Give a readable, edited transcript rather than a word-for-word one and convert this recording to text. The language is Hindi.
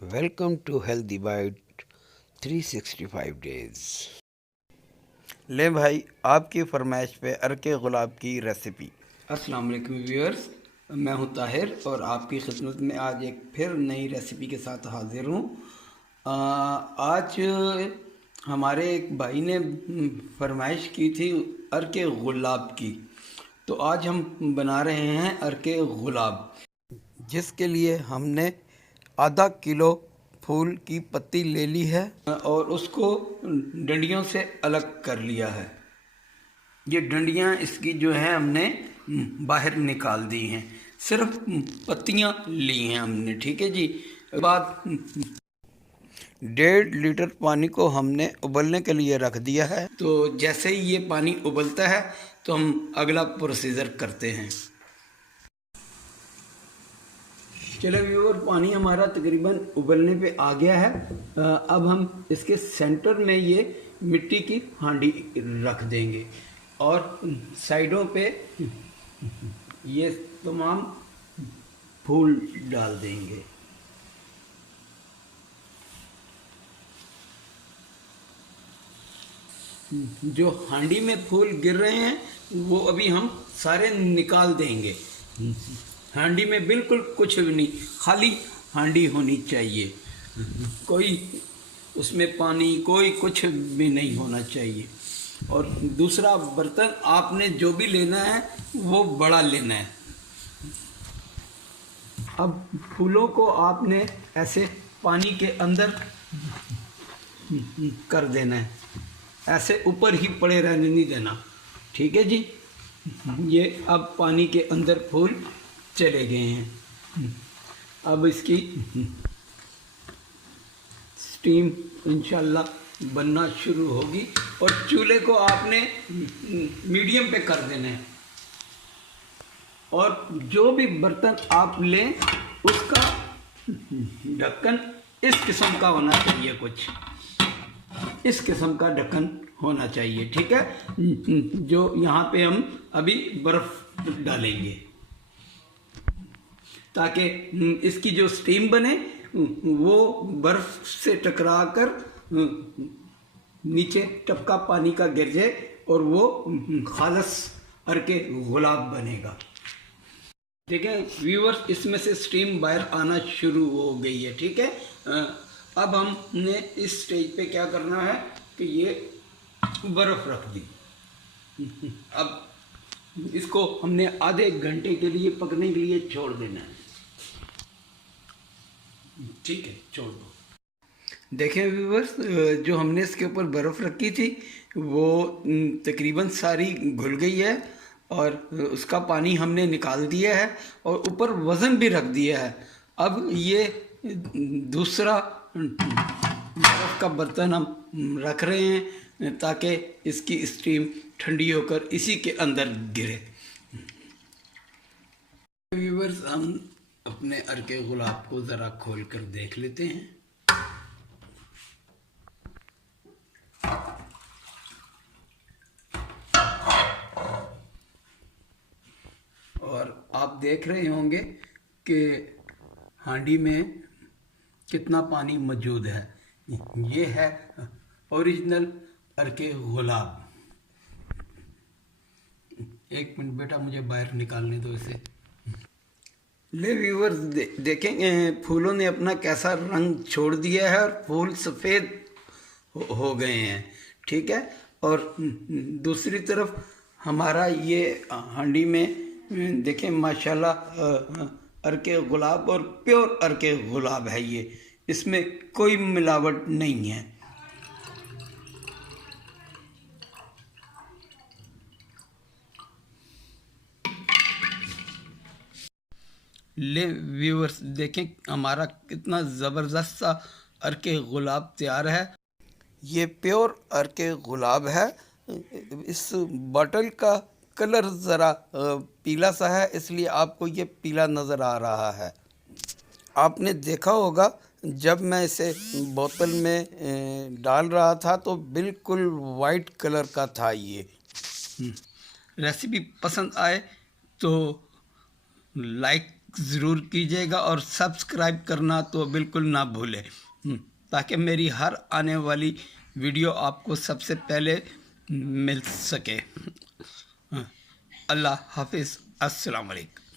Welcome to healthy bite 365 days. ले भाई, आपकी फरमाइश पे अरके गुलाब की रेसिपी। अस्सलाम वालेकुम व्यूअर्स, मैं हूं ताहिर और आपकी खिदमत में आज एक फिर नई रेसिपी के साथ हाजिर हूं। आज हमारे एक भाई ने फरमाइश की थी अरके गुलाब की, तो आज हम बना रहे हैं अरके गुलाब, जिसके लिए हमने आधा किलो फूल की पत्ती ले ली है और उसको डंडियों से अलग कर लिया है। ये डंडियाँ इसकी जो है हमने बाहर निकाल दी हैं, सिर्फ पत्तियाँ ली हैं हमने। ठीक है जी। बाद 1.5 लीटर पानी को हमने उबलने के लिए रख दिया है। तो जैसे ही ये पानी उबलता है तो हम अगला प्रोसीजर करते हैं। चलो व्यूअर, पानी हमारा तकरीबन उबलने पे आ गया है। अब हम इसके सेंटर में ये मिट्टी की हांडी रख देंगे और साइडों पे ये तमाम फूल डाल देंगे। जो हांडी में फूल गिर रहे हैं वो अभी हम सारे निकाल देंगे। हांडी में बिल्कुल कुछ भी नहीं, खाली हांडी होनी चाहिए, कोई उसमें पानी कोई कुछ भी नहीं होना चाहिए। और दूसरा बर्तन आपने जो भी लेना है वो बड़ा लेना है। अब फूलों को आपने ऐसे पानी के अंदर कर देना है, ऐसे ऊपर ही पड़े रहने नहीं देना। ठीक है जी। ये अब पानी के अंदर फूल चले गए हैं। अब इसकी स्टीम इंशाल्लाह बनना शुरू होगी और चूल्हे को आपने मीडियम पे कर देना है। और जो भी बर्तन आप लें उसका ढक्कन इस किस्म का होना चाहिए, कुछ इस किस्म का ढक्कन होना चाहिए। ठीक है। जो यहाँ पे हम अभी बर्फ डालेंगे ताकि इसकी जो स्टीम बने वो बर्फ से टकरा कर नीचे टपका पानी का गिर जाए और वो खालस अरके गुलाब बनेगा। देखें व्यूअर्स, इसमें से स्टीम बाहर आना शुरू हो गई है। ठीक है। अब हमने इस स्टेज पे क्या करना है कि ये बर्फ रख दी। अब इसको हमने आधे घंटे के लिए पकने के लिए छोड़ देना है। ठीक है, छोड़ दो। देखें व्यूअर्स, जो हमने इसके ऊपर बर्फ़ रखी थी वो तकरीबन सारी घुल गई है और उसका पानी हमने निकाल दिया है और ऊपर वज़न भी रख दिया है। अब ये दूसरा बर्फ़ का बर्तन हम रख रहे हैं ताकि इसकी स्टीम ठंडी होकर इसी के अंदर गिरे। व्यूअर्स, हम अपने अरके गुलाब को ज़रा खोल कर देख लेते हैं। और आप देख रहे होंगे कि हांडी में कितना पानी मौजूद है। ये है ओरिजिनल अरके गुलाब। एक मिनट बेटा, मुझे बाहर निकालने दो इसे। ले व्यूअर्स, देखेंगे फूलों ने अपना कैसा रंग छोड़ दिया है और फूल सफ़ेद हो गए हैं। ठीक है। और दूसरी तरफ हमारा ये हांडी में देखें माशाल्लाह अरके गुलाब और प्योर अरके गुलाब है ये, इसमें कोई मिलावट नहीं है। ले व्यूअर्स, देखें हमारा कितना ज़बरदस्त सा अरके गुलाब तैयार है। ये प्योर अरके गुलाब है। इस बॉटल का कलर ज़रा पीला सा है, इसलिए आपको ये पीला नज़र आ रहा है। आपने देखा होगा जब मैं इसे बोतल में डाल रहा था तो बिल्कुल वाइट कलर का था ये। रेसिपी पसंद आए तो लाइक ज़रूर कीजिएगा और सब्सक्राइब करना तो बिल्कुल ना भूलें, ताकि मेरी हर आने वाली वीडियो आपको सबसे पहले मिल सके। अल्लाह हाफिज़, अस्सलाम वालेकुम।